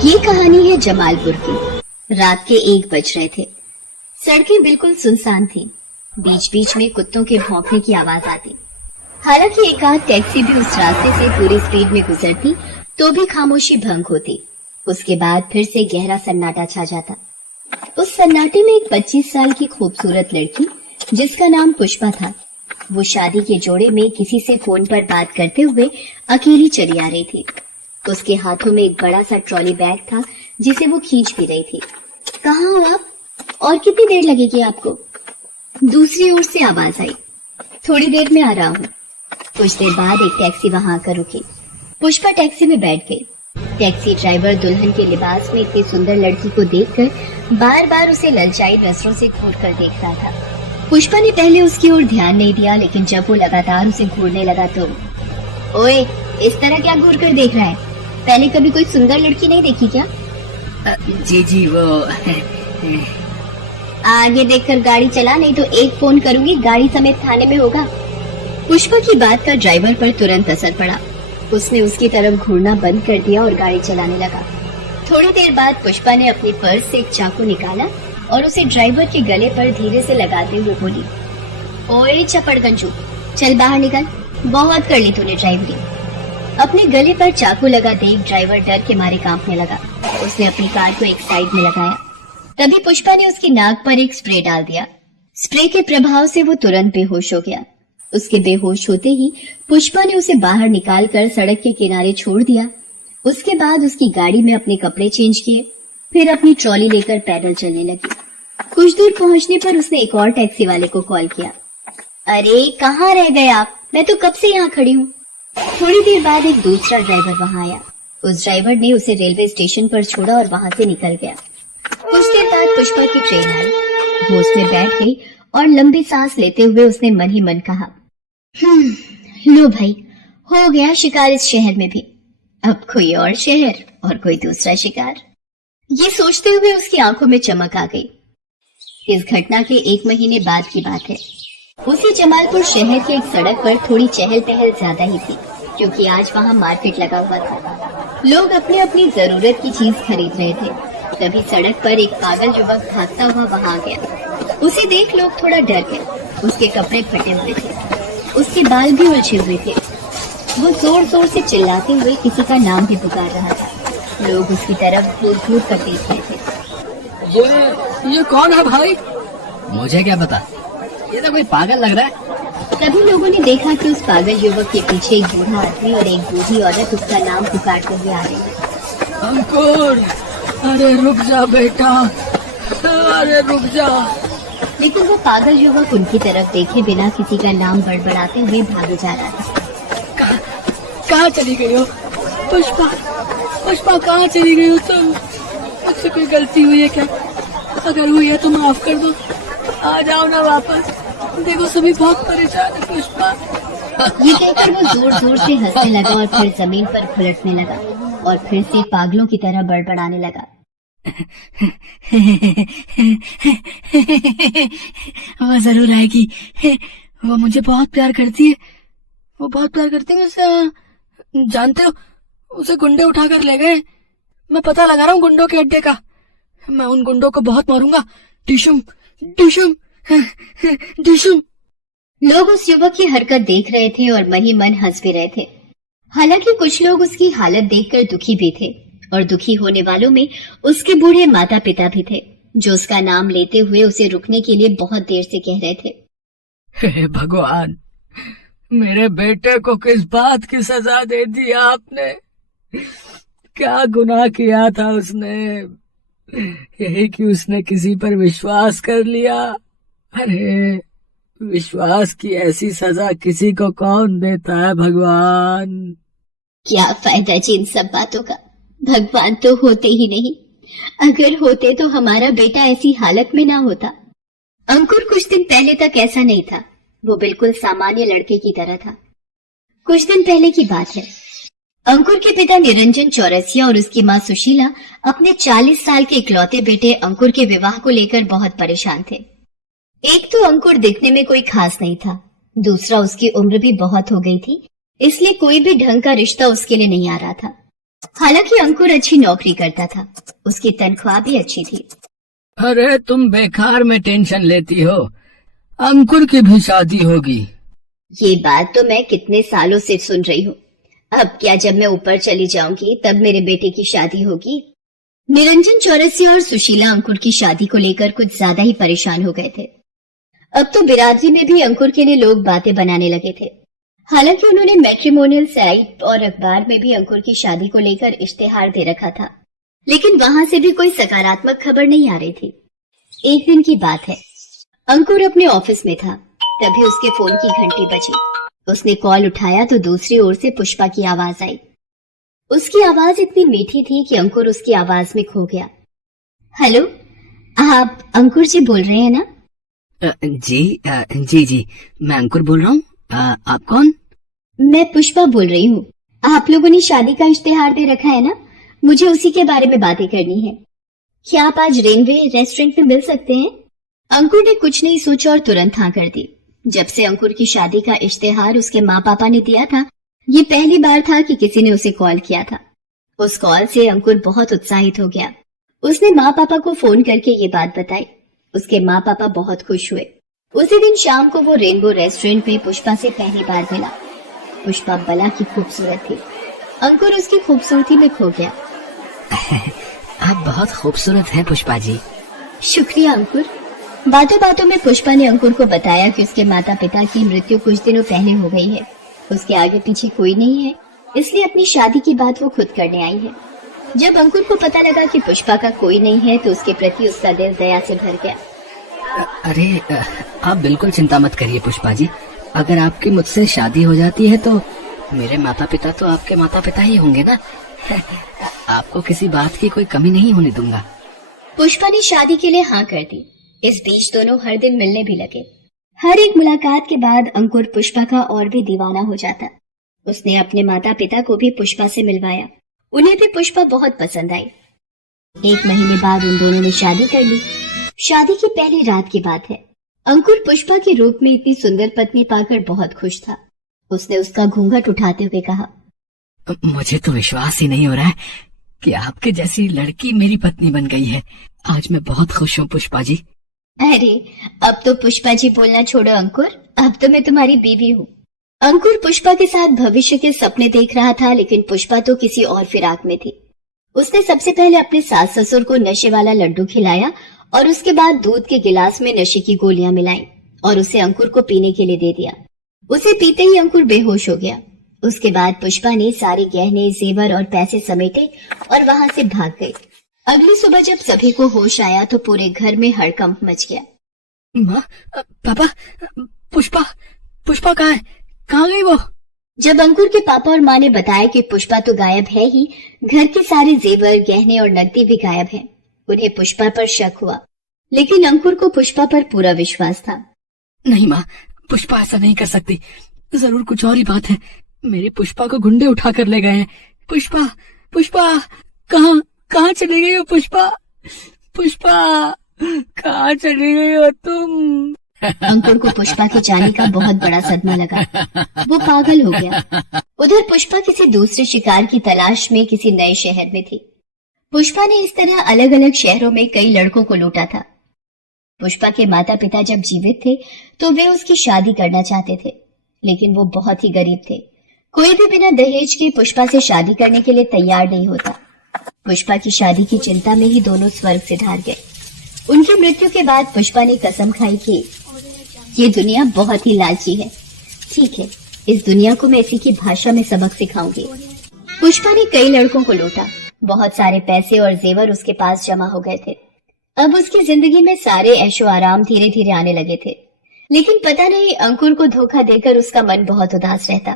ये कहानी है जमालपुर की। रात के 1 बज रहे थे। सड़कें बिल्कुल सुनसान थीं। बीच बीच में कुत्तों के भौंकने की आवाज आती। हालांकि एक आध टैक्सी भी उस रास्ते से पूरी स्पीड में गुजरती तो भी खामोशी भंग होती। उसके बाद फिर से गहरा सन्नाटा छा जाता। उस सन्नाटे में एक 25 साल की खूबसूरत लड़की जिसका नाम पुष्पा था, वो शादी के जोड़े में किसी से फोन पर बात करते हुए अकेली चली आ रही थी। उसके हाथों में एक बड़ा सा ट्रॉली बैग था जिसे वो खींच भी रही थी। कहाँ हो आप? और कितनी देर लगेगी आपको? दूसरी ओर से आवाज आई। थोड़ी देर में आ रहा हूँ। कुछ देर बाद एक टैक्सी वहां आकर रुकी। पुष्पा टैक्सी में बैठ गई। टैक्सी ड्राइवर दुल्हन के लिबास में इतनी सुंदर लड़की को देखकर बार बार उसे ललचाई नजरों से घूर कर देख रहा था। पुष्पा ने पहले उसकी ओर ध्यान नहीं दिया, लेकिन जब वो लगातार उसे घूरने लगा तो, ओए, इस तरह क्या घूर कर देख रहा है? पहले कभी कोई सुंदर लड़की नहीं देखी क्या? जी वो आगे देखकर गाड़ी चला, नहीं तो एक फोन करूंगी, गाड़ी समेत थाने में होगा। पुष्पा की बात का ड्राइवर पर तुरंत असर पड़ा। उसने उसकी तरफ घूरना बंद कर दिया और गाड़ी चलाने लगा। थोड़ी देर बाद पुष्पा ने अपनी पर्स से एक चाकू निकाला और उसे ड्राइवर के गले पर धीरे से लगाते हुए बोली, ओए चपड़गंजू, चल बाहर निकल, बहुत कर ली तूने ड्राइवरी। अपने गले पर चाकू लगा देख ड्राइवर डर के मारे कांपने लगा। उसने अपनी कार को एक साइड में लगाया। तभी पुष्पा ने उसकी नाक पर एक स्प्रे डाल दिया। स्प्रे के प्रभाव से वो तुरंत बेहोश हो गया। उसके बेहोश होते ही पुष्पा ने उसे बाहर निकालकर सड़क के किनारे छोड़ दिया। उसके बाद उसकी गाड़ी में अपने कपड़े चेंज किए, फिर अपनी ट्रॉली लेकर पैदल चलने लगी। कुछ दूर पहुंचने पर उसने एक और टैक्सी वाले को कॉल किया। अरे कहाँ रह गए आप? मैं तो कब से यहाँ खड़ी हूँ। थोड़ी देर बाद एक दूसरा ड्राइवर वहां आया। उस ड्राइवर ने उसे रेलवे स्टेशन पर छोड़ा और वहां से निकल गया। कुछ देर बाद पुष्पा की ट्रेन आई। वो उसमें बैठ गई और लंबी सांस लेते हुए उसने मन ही मन कहा, लो भाई, हो गया शिकार इस शहर में भी। अब कोई और शहर और कोई दूसरा शिकार। ये सोचते हुए उसकी आंखों में चमक आ गई। इस घटना के 1 महीने बाद की बात है। उसी जमालपुर शहर की एक सड़क पर थोड़ी चहल पहल ज्यादा ही थी, क्योंकि आज वहाँ मार्केट लगा हुआ था। लोग अपनी अपनी जरूरत की चीज खरीद रहे थे। तभी सड़क पर एक पागल युवक भागता हुआ वहाँ आ गया। उसे देख लोग थोड़ा डर गए। उसके कपड़े फटे हुए थे, उसके बाल भी उलझे हुए थे। वो जोर जोर से चिल्लाते हुए किसी का नाम भी पुकार रहा था। लोग उसकी तरफ घूर घूर कर देख रहे थे। ये कौन है भाई? मुझे क्या पता, ये तो कोई पागल लग रहा है। तभी लोगों ने देखा कि उस पागल युवक के पीछे एक बूढ़ा आदमी और एक बूढ़ी औरत उसका नाम पुकारते हुए आ रही है। अंकुर, अरे रुक जा बेटा, अरे रुक जा। लेकिन वो पागल युवक उनकी तरफ देखे बिना किसी का नाम बड़बड़ाते हुए भागे जा रहा था। कहाँ चली गई हो पुष्पा? पुष्पा कहाँ चली गई हो तुम? मुझसे कोई गलती हुई है क्या? अगर हुई है तो माफ कर दो, आ जाओ ना वापस। देखो सभी बहुत परेशान है पुष्पा। ये कहकर वो जोर जोर से हंसने लगा और फिर जमीन पर घुलटने लगा और फिर से पागलों की तरह बड़बड़ाने लगा। वो जरूर आएगी। वो मुझे बहुत प्यार करती है। वो बहुत प्यार करती है मुझसे। जानते हो, उसे गुंडे उठाकर ले गए। मैं पता लगा रहा हूँ गुंडों के अड्डे का। मैं उन गुंडों को बहुत मारूंगा। डिशुम डिशुम डिशुम। लोग उस युवक की हरकत देख रहे थे और मन ही मन हंस भी रहे थे। हालांकि कुछ लोग उसकी हालत देखकर दुखी भी थे और दुखी होने वालों में उसके बूढ़े माता पिता भी थे, जो उसका नाम लेते हुए उसे रुकने के लिए बहुत देर से कह रहे थे। हे भगवान, मेरे बेटे को किस बात की सजा दे दी आपने? क्या गुनाह किया था उसने? यही कि उसने किसी पर विश्वास कर लिया। अरे विश्वास की ऐसी सजा किसी को कौन देता है भगवान? क्या फायदा जी इन सब बातों का? भगवान तो होते ही नहीं। अगर होते तो हमारा बेटा ऐसी हालत में ना होता। अंकुर कुछ दिन पहले तक ऐसा नहीं था। वो बिल्कुल सामान्य लड़के की तरह था। कुछ दिन पहले की बात है। अंकुर के पिता निरंजन चौरसिया और उसकी माँ सुशीला अपने 40 साल के इकलौते बेटे अंकुर के विवाह को लेकर बहुत परेशान थे। एक तो अंकुर दिखने में कोई खास नहीं था, दूसरा उसकी उम्र भी बहुत हो गई थी, इसलिए कोई भी ढंग का रिश्ता उसके लिए नहीं आ रहा था। हालांकि अंकुर अच्छी नौकरी करता था, उसकी तनख्वाह भी अच्छी थी। अरे तुम बेकार में टेंशन लेती हो, अंकुर की भी शादी होगी। ये बात तो मैं कितने सालों से सुन रही हूँ। अब क्या जब मैं ऊपर चली जाऊंगी तब मेरे बेटे की शादी होगी? निरंजन चौरसिया और सुशीला अंकुर की शादी को लेकर कुछ ज्यादा ही परेशान हो गए थे। अब तो बिरादरी में भी अंकुर के लिए लोग बातें बनाने लगे थे। हालांकि उन्होंने मैट्रिमोनियल साइट और अखबार में भी अंकुर की शादी को लेकर इश्तेहार दे रखा था, लेकिन वहां से भी कोई सकारात्मक खबर नहीं आ रही थी। एक दिन की बात है, अंकुर अपने ऑफिस में था, तभी उसके फोन की घंटी बजी। उसने कॉल उठाया तो दूसरी ओर से पुष्पा की आवाज आई। उसकी आवाज इतनी मीठी थी कि अंकुर उसकी आवाज में खो गया। हेलो, आप अंकुर जी बोल रहे हैं ना? जी, मैं अंकुर बोल रहा हूँ। आप कौन? मैं पुष्पा बोल रही हूँ। आप लोगों ने शादी का इश्तेहार दे रखा है ना, मुझे उसी के बारे में बातें करनी है। क्या आप आज रेनवे रेस्टोरेंट में मिल सकते हैं? अंकुर ने कुछ नहीं सोचा और तुरंत हाँ कर दी। जब से अंकुर की शादी का इश्तेहार उसके माँ पापा ने दिया था, ये पहली बार था कि किसी ने उसे कॉल किया था। उस कॉल से अंकुर बहुत उत्साहित हो गया। उसने माँ पापा को फोन करके ये बात बताई। उसके माँ पापा बहुत खुश हुए। उसी दिन शाम को वो रेनबो रेस्टोरेंट में पुष्पा से पहली बार मिला। पुष्पा बला की खूबसूरत थी। अंकुर उसकी खूबसूरती में खो गया। आप बहुत खूबसूरत हैं पुष्पा जी। शुक्रिया अंकुर। बातों बातों में पुष्पा ने अंकुर को बताया कि उसके माता पिता की मृत्यु कुछ दिनों पहले हो गई है। उसके आगे पीछे कोई नहीं है, इसलिए अपनी शादी की बात वो खुद करने आई है। जब अंकुर को पता लगा कि पुष्पा का कोई नहीं है तो उसके प्रति उसका दिल दया से भर गया। अरे आप बिल्कुल चिंता मत करिए पुष्पा जी। अगर आपकी मुझसे शादी हो जाती है तो मेरे माता पिता तो आपके माता पिता ही होंगे ना। आपको किसी बात की कोई कमी नहीं होने दूंगा। पुष्पा ने शादी के लिए हाँ कर दी। इस बीच दोनों हर दिन मिलने भी लगे। हर एक मुलाकात के बाद अंकुर पुष्पा का और भी दीवाना हो जाता। उसने अपने माता पिता को भी पुष्पा से मिलवाया। उन्हें भी पुष्पा बहुत पसंद आई। 1 महीने बाद उन दोनों ने शादी कर ली। शादी की पहली रात की बात है। अंकुर पुष्पा के रूप में इतनी सुंदर पत्नी पाकर बहुत खुश था। उसने उसका घूंघट उठाते हुए कहा, मुझे तो विश्वास ही नहीं हो रहा है कि आपके जैसी लड़की मेरी पत्नी बन गई है। आज मैं बहुत खुश हूँ पुष्पा जी। अरे अब तो पुष्पा जी बोलना छोड़ो अंकुर, अब तो मैं तुम्हारी बीवी हूँ। अंकुर पुष्पा के साथ भविष्य के सपने देख रहा था, लेकिन पुष्पा तो किसी और फिराक में थी। उसने सबसे पहले अपने सास ससुर को नशे वाला लड्डू खिलाया और उसके बाद दूध के गिलास में नशे की गोलियां मिलाई और उसे अंकुर को पीने के लिए दे दिया। उसे पीते ही अंकुर बेहोश हो गया। उसके बाद पुष्पा ने सारे गहने, जेवर और पैसे समेटे और वहां से भाग गई। अगली सुबह जब सभी को होश आया तो पूरे घर में हड़कंप मच गया। माँ, पापा, पुष्पा कहाँ है? कहाँ गई वो? जब अंकुर के पापा और माँ ने बताया कि पुष्पा तो गायब है ही, घर के सारे जेवर, गहने और नकदी भी गायब हैं। उन्हें पुष्पा पर शक हुआ, लेकिन अंकुर को पुष्पा पर पूरा विश्वास था। नहीं माँ, पुष्पा ऐसा नहीं कर सकती। जरूर कुछ और ही बात है। मेरे पुष्पा को गुंडे उठा कर ले गए हैं। पुष्पा कहाँ चली गई हो? पुष्पा कहाँ चली गई हो तुम? अंकुर को पुष्पा के जाने का बहुत बड़ा सदमा लगा। वो पागल हो गया। उधर पुष्पा किसी दूसरे शिकार की तलाश में किसी नए शहर में थी। पुष्पा ने इस तरह अलग अलग शहरों में कई लड़कों को लूटा था। पुष्पा के माता पिता जब जीवित थे तो वे उसकी शादी करना चाहते थे, लेकिन वो बहुत ही गरीब थे। कोई भी बिना दहेज के पुष्पा से शादी करने के लिए तैयार नहीं होता। पुष्पा की शादी की चिंता में ही दोनों स्वर्ग से ढार गए। उनकी मृत्यु के बाद पुष्पा ने कसम खाई कि ये दुनिया बहुत ही लालची है। ठीक है, इस दुनिया को मैं इसी की भाषा में सबक सिखाऊंगी। पुष्पा ने कई लड़कों को लूटा। बहुत सारे पैसे और जेवर उसके पास जमा हो गए थे। अब उसकी जिंदगी में सारे ऐशो आराम धीरे धीरे आने लगे थे। लेकिन पता नहीं, अंकुर को धोखा देकर उसका मन बहुत उदास रहता।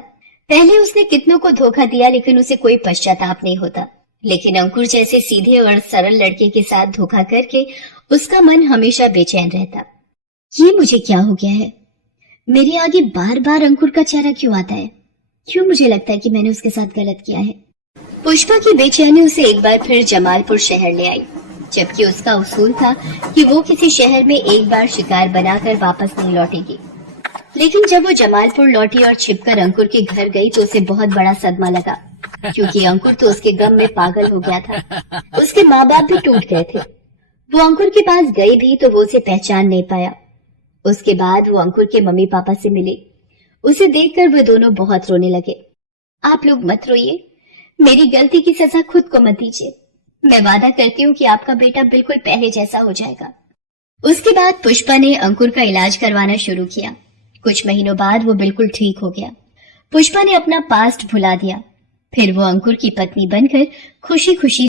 पहले उसने कितनों को धोखा दिया, लेकिन उसे कोई पश्चाताप नहीं होता। लेकिन अंकुर जैसे सीधे और सरल लड़के के साथ धोखा करके उसका मन हमेशा बेचैन रहता। ये मुझे क्या हो गया है? मेरे आगे बार बार अंकुर का चेहरा क्यों आता है? क्यों मुझे लगता है कि मैंने उसके साथ गलत किया है? पुष्पा की बेचैनी उसे एक बार फिर जमालपुर शहर ले आई, जबकि उसका उसूल था कि वो किसी शहर में एक बार शिकार बनाकर वापस नहीं लौटेगी। लेकिन जब वो जमालपुर लौटी और छिपकर अंकुर के घर गई तो उसे बहुत बड़ा सदमा लगा। क्योंकि अंकुर तो उसके गम में पागल हो गया था। उसके माँ बाप भी टूट गए थे। वो अंकुर के पास गई भी तो वो उसे पहचान नहीं पाया। उसके बाद वो अंकुर के मम्मी पापा से मिली। उसे देखकर वो दोनों बहुत रोने लगे। आप लोग मत रोइए, मेरी गलती की सजा खुद को मत दीजिए। मैं वादा करती हूँ कि आपका बेटा बिल्कुल पहले जैसा हो जाएगा। उसके बाद पुष्पा ने अंकुर का इलाज करवाना शुरू किया। कुछ महीनों बाद वो बिल्कुल ठीक हो गया। पुष्पा ने अपना पास्ट भुला दिया। फिर वो अंकुर की पत्नी बनकर खुशी खुशी